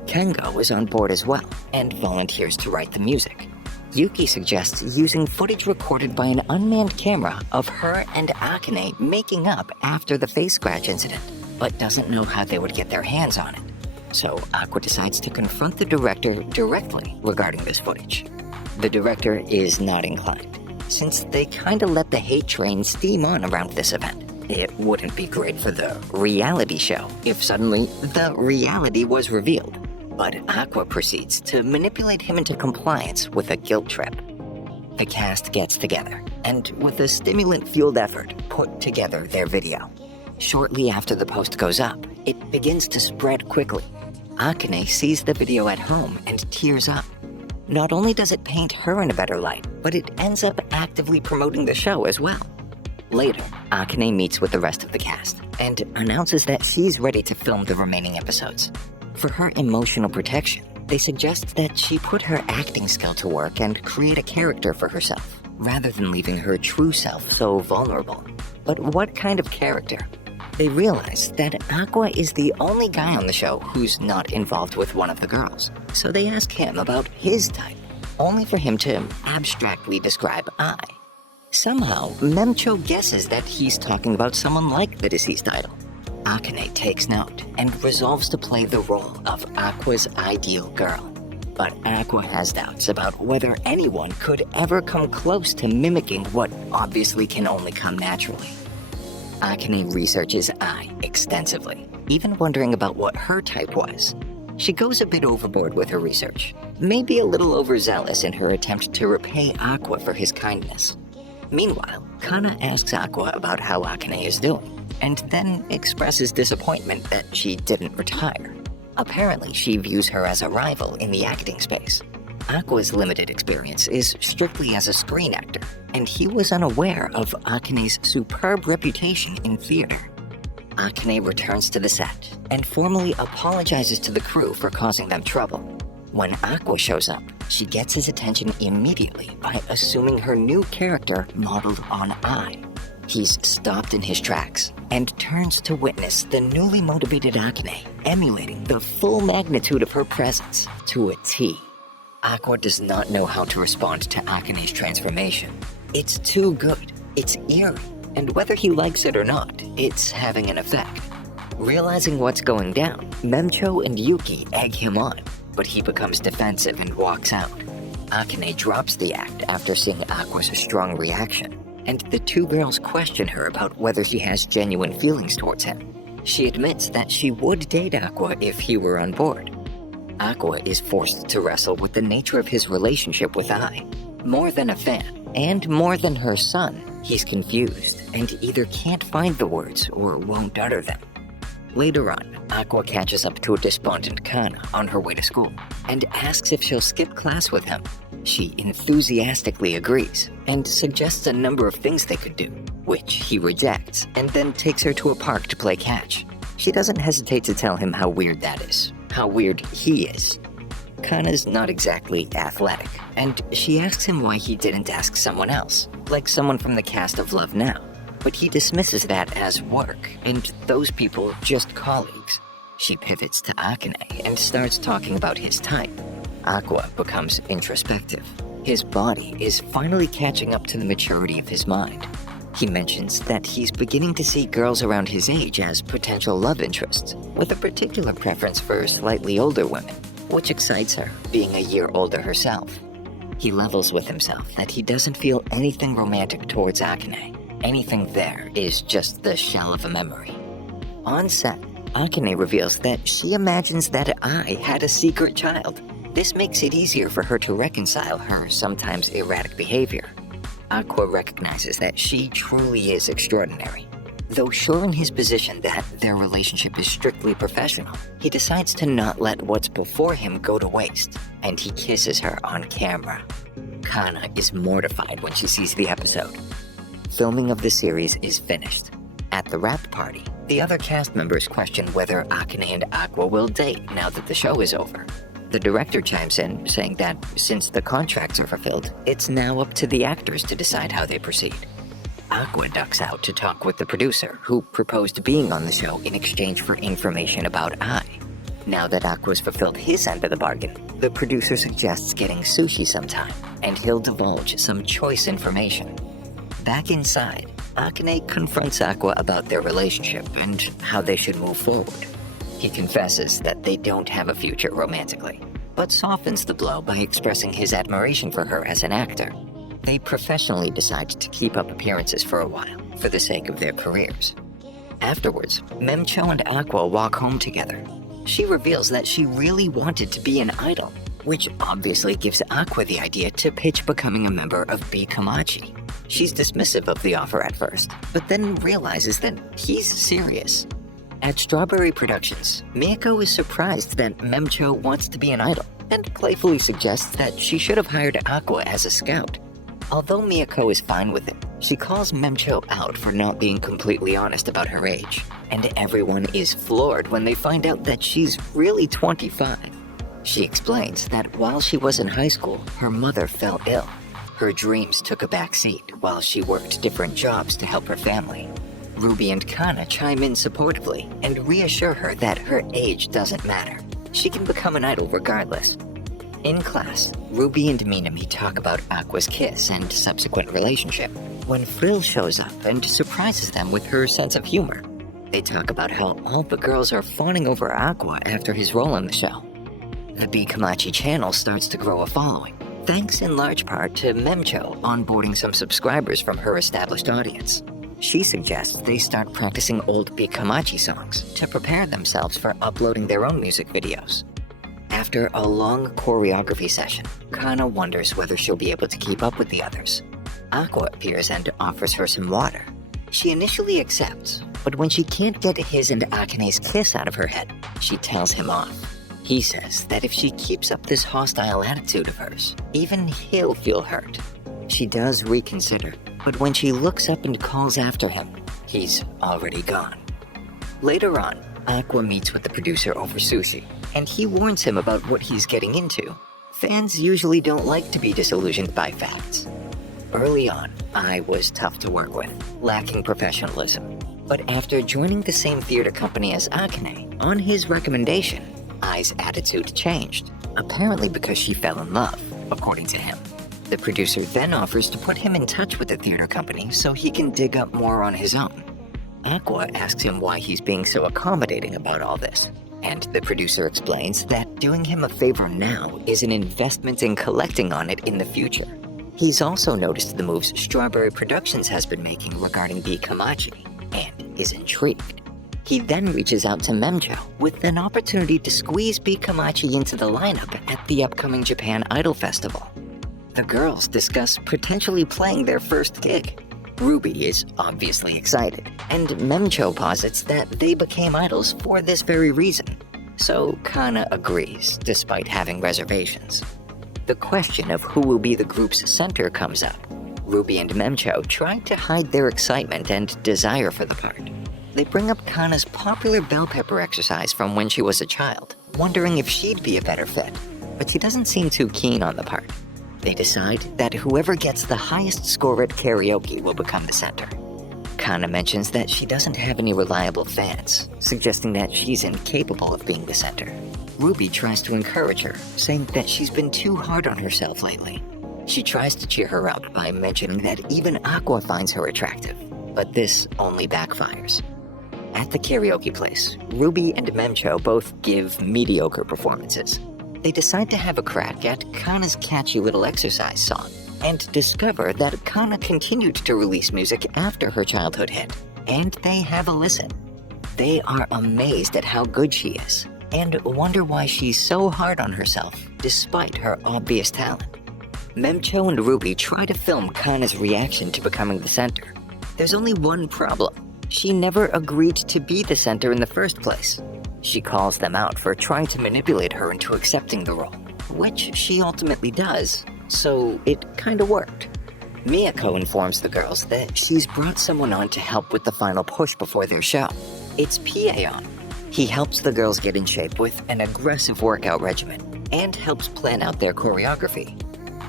Kengo is on board as well and volunteers to write the music. Yuki suggests using footage recorded by an unmanned camera of her and Akane making up after the face scratch incident, but doesn't know how they would get their hands on it. So Aqua decides to confront the director directly regarding this footage. The director is not inclined, since they kinda let the hate train steam on around this event. It wouldn't be great for the reality show if suddenly the reality was revealed. But Aqua proceeds to manipulate him into compliance with a guilt trip. The cast gets together, and with a stimulant-fueled effort, put together their video. Shortly after the post goes up, it begins to spread quickly. Akane sees the video at home and tears up. Not only does it paint her in a better light, but it ends up actively promoting the show as well. Later, Akane meets with the rest of the cast and announces that she's ready to film the remaining episodes. For her emotional protection, they suggest that she put her acting skill to work and create a character for herself, rather than leaving her true self so vulnerable. But what kind of character? They realize that Aqua is the only guy on the show who's not involved with one of the girls, so they ask him about his type, only for him to abstractly describe I. Somehow, Memcho guesses that he's talking about someone like the deceased idol. Akane takes note and resolves to play the role of Aqua's ideal girl. But Aqua has doubts about whether anyone could ever come close to mimicking what obviously can only come naturally. Akane researches Ai extensively, even wondering about what her type was. She goes a bit overboard with her research, maybe a little overzealous in her attempt to repay Aqua for his kindness. Meanwhile, Kana asks Aqua about how Akane is doing, and then expresses disappointment that she didn't retire. Apparently, she views her as a rival in the acting space. Aqua's limited experience is strictly as a screen actor, and he was unaware of Akane's superb reputation in theater. Akane returns to the set and formally apologizes to the crew for causing them trouble. When Aqua shows up, she gets his attention immediately by assuming her new character modeled on Ai. He's stopped in his tracks and turns to witness the newly motivated Akane emulating the full magnitude of her presence to a T. Aqua does not know how to respond to Akane's transformation. It's too good, it's eerie, and whether he likes it or not, it's having an effect. Realizing what's going down, Memcho and Yuki egg him on, but he becomes defensive and walks out. Akane drops the act after seeing Aqua's strong reaction, and the two girls question her about whether she has genuine feelings towards him. She admits that she would date Aqua if he were on board. Aqua is forced to wrestle with the nature of his relationship with Ai. More than a fan, and more than her son, he's confused and either can't find the words or won't utter them. Later on, Aqua catches up to a despondent Kana on her way to school and asks if she'll skip class with him. She enthusiastically agrees and suggests a number of things they could do, which he rejects and then takes her to a park to play catch. She doesn't hesitate to tell him how weird that is, how weird he is. Kana's not exactly athletic, and she asks him why he didn't ask someone else, like someone from the cast of Love Now. But he dismisses that as work, and those people just colleagues. She pivots to Akane and starts talking about his type. Aqua becomes introspective. His body is finally catching up to the maturity of his mind. He mentions that he's beginning to see girls around his age as potential love interests, with a particular preference for slightly older women, which excites her, being a year older herself. He levels with himself that he doesn't feel anything romantic towards Akane. Anything there is just the shell of a memory. On set, Akane reveals that she imagines that Ai had a secret child. This makes it easier for her to reconcile her sometimes erratic behavior. Aqua recognizes that she truly is extraordinary. Though sure in his position that their relationship is strictly professional, he decides to not let what's before him go to waste, and he kisses her on camera. Kana is mortified when she sees the episode. Filming of the series is finished. At the wrap party, the other cast members question whether Akane and Aqua will date now that the show is over. The director chimes in, saying that since the contracts are fulfilled, it's now up to the actors to decide how they proceed. Aqua ducks out to talk with the producer, who proposed being on the show in exchange for information about Ai. Now that Aqua's fulfilled his end of the bargain, the producer suggests getting sushi sometime, and he'll divulge some choice information. Back inside, Akane confronts Aqua about their relationship and how they should move forward. He confesses that they don't have a future romantically, but softens the blow by expressing his admiration for her as an actor. They professionally decide to keep up appearances for a while, for the sake of their careers. Afterwards, Memcho and Aqua walk home together. She reveals that she really wanted to be an idol, which obviously gives Aqua the idea to pitch becoming a member of B Komachi. She's dismissive of the offer at first, but then realizes that he's serious. At Strawberry Productions, Miyako is surprised that Memcho wants to be an idol, and playfully suggests that she should have hired Aqua as a scout. Although Miyako is fine with it, she calls Memcho out for not being completely honest about her age, and everyone is floored when they find out that she's really 25. She explains that while she was in high school, her mother fell ill. Her dreams took a back seat while she worked different jobs to help her family. Ruby and Kana chime in supportively and reassure her that her age doesn't matter. She can become an idol regardless. In class, Ruby and Minami talk about Aqua's kiss and subsequent relationship. when Frill shows up and surprises them with her sense of humor. They talk about how all the girls are fawning over Aqua after his role in the show. The B Komachi channel starts to grow a following, thanks in large part to Memcho onboarding some subscribers from her established audience. She suggests they start practicing old B Komachi songs to prepare themselves for uploading their own music videos. After a long choreography session, Kana wonders whether she'll be able to keep up with the others. Aqua appears and offers her some water. She initially accepts, but when she can't get his and Akane's kiss out of her head, she tells him off. He says that if she keeps up this hostile attitude of hers, even he'll feel hurt. She does reconsider, but when she looks up and calls after him, he's already gone. Later on, Aqua meets with the producer over sushi, and he warns him about what he's getting into. Fans usually don't like to be disillusioned by facts. Early on, I was tough to work with, lacking professionalism. But after joining the same theater company as Akane, on his recommendation, Ai's attitude changed, apparently because she fell in love, according to him. The producer then offers to put him in touch with the theater company so he can dig up more on his own. Aqua asks him why he's being so accommodating about all this, and the producer explains that doing him a favor now is an investment in collecting on it in the future. He's also noticed the moves Strawberry Productions has been making regarding B Komachi, and is intrigued. He then reaches out to Memcho with an opportunity to squeeze B Komachi into the lineup at the upcoming Japan Idol Festival. The girls discuss potentially playing their first gig. Ruby is obviously excited, and Memcho posits that they became idols for this very reason. So Kana agrees, despite having reservations. The question of who will be the group's center comes up. Ruby and Memcho try to hide their excitement and desire for the part. They bring up Kana's popular bell pepper exercise from when she was a child, wondering if she'd be a better fit, but she doesn't seem too keen on the part. They decide that whoever gets the highest score at karaoke will become the center. Kana mentions that she doesn't have any reliable fans, suggesting that she's incapable of being the center. Ruby tries to encourage her, saying that she's been too hard on herself lately. She tries to cheer her up by mentioning that even Aqua finds her attractive, but this only backfires. At the karaoke place, Ruby and Memcho both give mediocre performances. They decide to have a crack at Kana's catchy little exercise song, and discover that Kana continued to release music after her childhood hit, and they have a listen. They are amazed at how good she is, and wonder why she's so hard on herself, despite her obvious talent. Memcho and Ruby try to film Kana's reaction to becoming the center. There's only one problem. She never agreed to be the center in the first place. She calls them out for trying to manipulate her into accepting the role, which she ultimately does, so it kinda worked. Miyako informs the girls that she's brought someone on to help with the final push before their show. It's Paeon. He helps the girls get in shape with an aggressive workout regimen, and helps plan out their choreography.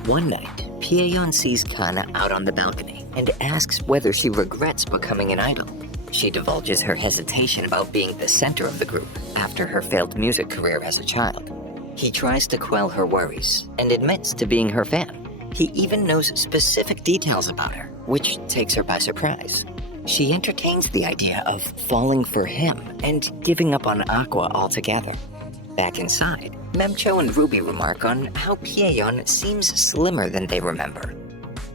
One night, Paeon sees Kana out on the balcony, and asks whether she regrets becoming an idol. She divulges her hesitation about being the center of the group after her failed music career as a child. He tries to quell her worries and admits to being her fan. He even knows specific details about her, which takes her by surprise. She entertains the idea of falling for him and giving up on Aqua altogether. Back inside, Memcho and Ruby remark on how Paeon seems slimmer than they remember.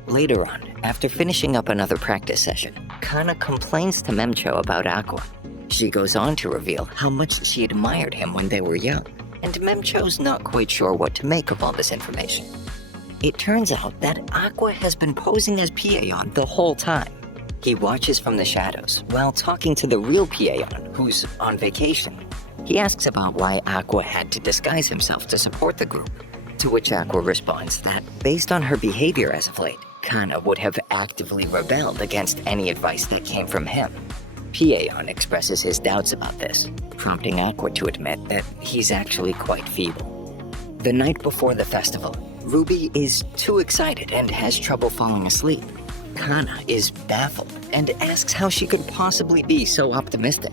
Later on, after finishing up another practice session, Kana complains to Memcho about Aqua. She goes on to reveal how much she admired him when they were young, and Memcho's not quite sure what to make of all this information. It turns out that Aqua has been posing as Paeon the whole time. He watches from the shadows while talking to the real Paeon, who's on vacation. He asks about why Aqua had to disguise himself to support the group, to which Aqua responds that based on her behavior as of late, Kana would have actively rebelled against any advice that came from him. Paeon expresses his doubts about this, prompting Aqua to admit that he's actually quite feeble. The night before the festival, Ruby is too excited and has trouble falling asleep. Kana is baffled and asks how she could possibly be so optimistic.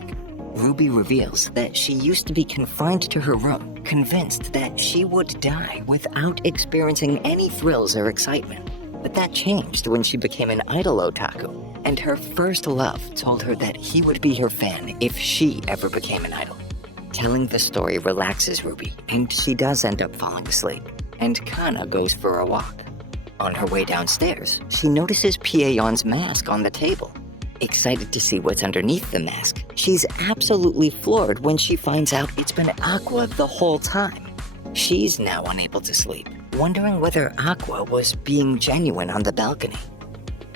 Ruby reveals that she used to be confined to her room, convinced that she would die without experiencing any thrills or excitement. But that changed when she became an idol otaku, and her first love told her that he would be her fan if she ever became an idol. Telling the story relaxes Ruby, and she does end up falling asleep, and Kana goes for a walk. On her way downstairs, she notices Pieon's mask on the table. Excited to see what's underneath the mask, she's absolutely floored when she finds out it's been Aqua the whole time. She's now unable to sleep, wondering whether Aqua was being genuine on the balcony.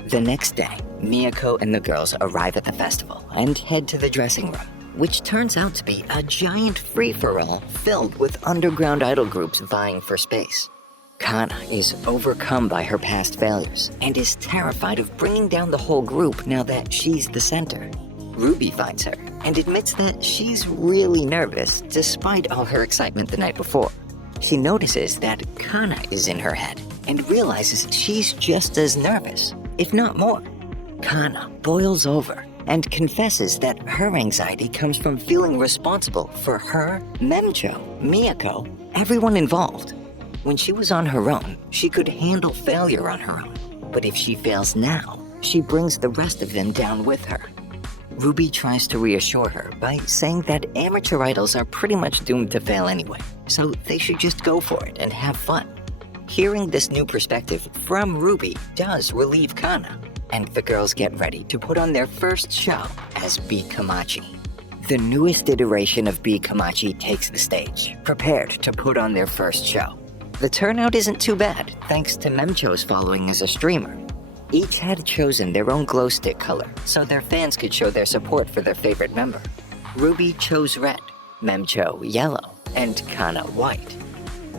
The next day, Miyako and the girls arrive at the festival and head to the dressing room, which turns out to be a giant free-for-all filled with underground idol groups vying for space. Kana is overcome by her past failures and is terrified of bringing down the whole group now that she's the center. Ruby finds her and admits that she's really nervous despite all her excitement the night before. She notices that Kana is in her head and realizes she's just as nervous, if not more. Kana boils over and confesses that her anxiety comes from feeling responsible for her, Memcho, Miyako, everyone involved. When she was on her own, she could handle failure on her own. But if she fails now, she brings the rest of them down with her. Ruby tries to reassure her by saying that amateur idols are pretty much doomed to fail anyway, so they should just go for it and have fun. Hearing this new perspective from Ruby does relieve Kana, and the girls get ready to put on their first show as B Komachi. The newest iteration of B Komachi takes the stage, prepared to put on their first show. The turnout isn't too bad, thanks to Memcho's following as a streamer. Each had chosen their own glow stick color, so their fans could show their support for their favorite member. Ruby chose red, Memcho yellow, and Kana white.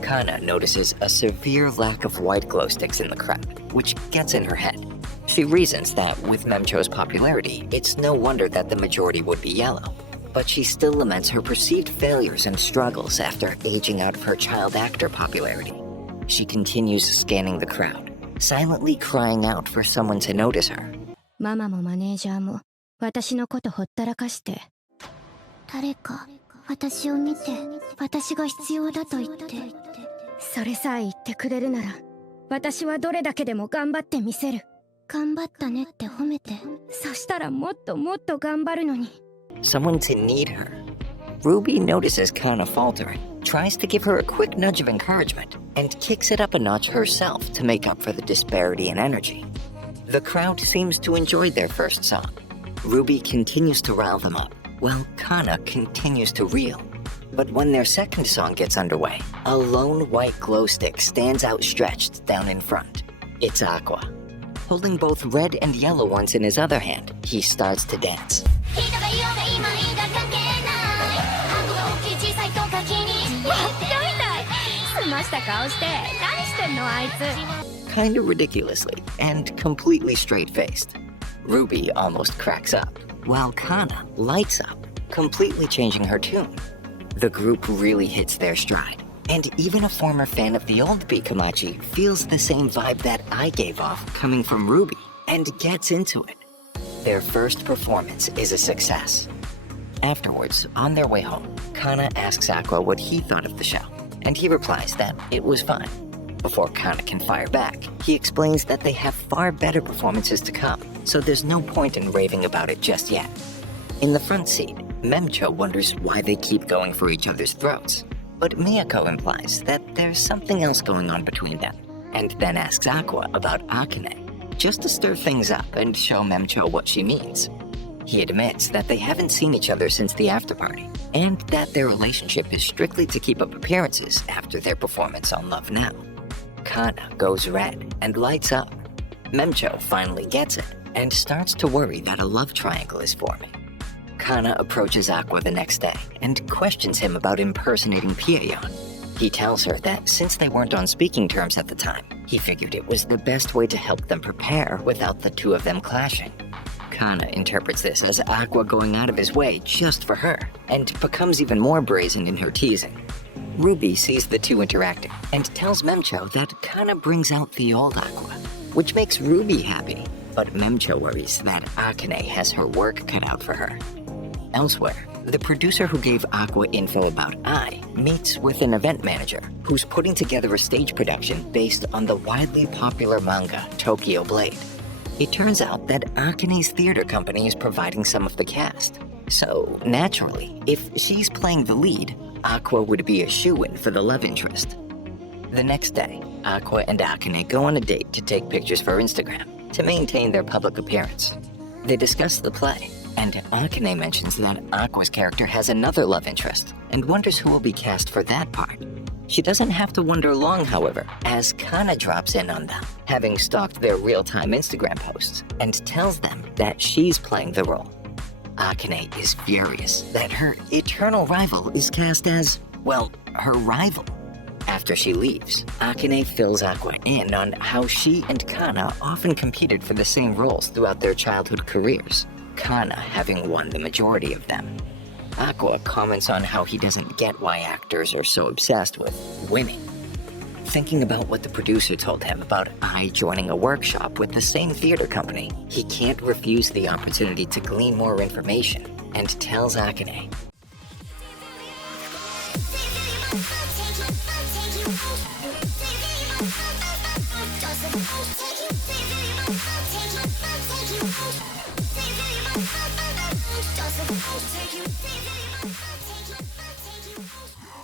Kana notices a severe lack of white glow sticks in the crowd, which gets in her head. She reasons that with Memcho's popularity, it's no wonder that the majority would be yellow. But she still laments her perceived failures and struggles after aging out of her child actor popularity. She continues scanning the crowd, silently crying out for someone to notice her. ママもマネージャーも私のことほったらかして。誰か私を見て私が必要だと言って。それさえ言ってくれるなら私はどれだけでも頑張ってみせる。頑張ったねって褒めて。そしたらもっともっと頑張るのに。 Someone to need her. Ruby notices Kana faltering, tries to give her a quick nudge of encouragement, and kicks it up a notch herself to make up for the disparity in energy. The crowd seems to enjoy their first song. Ruby continues to rile them up, while Kana continues to reel. But when their second song gets underway, a lone white glow stick stands outstretched down in front. It's Aqua. Holding both red and yellow ones in his other hand, he starts to dance. Kinda ridiculously and completely straight-faced. Ruby almost cracks up, while Kana lights up, completely changing her tune. The group really hits their stride, and even a former fan of the old B Komachi feels the same vibe that I gave off coming from Ruby, and gets into it. Their first performance is a success. Afterwards, on their way home, Kana asks Aqua what he thought of the show, and he replies that it was fine. Before Kana can fire back, he explains that they have far better performances to come, so there's no point in raving about it just yet. In the front seat, Memcho wonders why they keep going for each other's throats, but Miyako implies that there's something else going on between them, and then asks Aqua about Akane, just to stir things up and show Memcho what she means. He admits that they haven't seen each other since the after-party, and that their relationship is strictly to keep up appearances after their performance on Love Now. Kana goes red and lights up. Memcho finally gets it, and starts to worry that a love triangle is forming. Kana approaches Aqua the next day, and questions him about impersonating Pieon. He tells her that since they weren't on speaking terms at the time, he figured it was the best way to help them prepare without the two of them clashing. Kana interprets this as Aqua going out of his way just for her, and becomes even more brazen in her teasing. Ruby sees the two interacting, and tells Memcho that Kana brings out the old Aqua, which makes Ruby happy, but Memcho worries that Akane has her work cut out for her. Elsewhere, the producer who gave Aqua info about Ai meets with an event manager who's putting together a stage production based on the widely popular manga Tokyo Blade. It turns out that Akane's theater company is providing some of the cast. So, naturally, if she's playing the lead, Aqua would be a shoo-in for the love interest. The next day, Aqua and Akane go on a date to take pictures for Instagram to maintain their public appearance. They discuss the play, and Akane mentions that Aqua's character has another love interest and wonders who will be cast for that part. She doesn't have to wonder long, however, as Kana drops in on them, having stalked their real-time Instagram posts, and tells them that she's playing the role. Akane is furious that her eternal rival is cast as, well, her rival. After she leaves, Akane fills Aqua in on how she and Kana often competed for the same roles throughout their childhood careers, Kana having won the majority of them. Aqua comments on how he doesn't get why actors are so obsessed with winning. Thinking about what the producer told him about Ai joining a workshop with the same theater company, he can't refuse the opportunity to glean more information and tells Akane.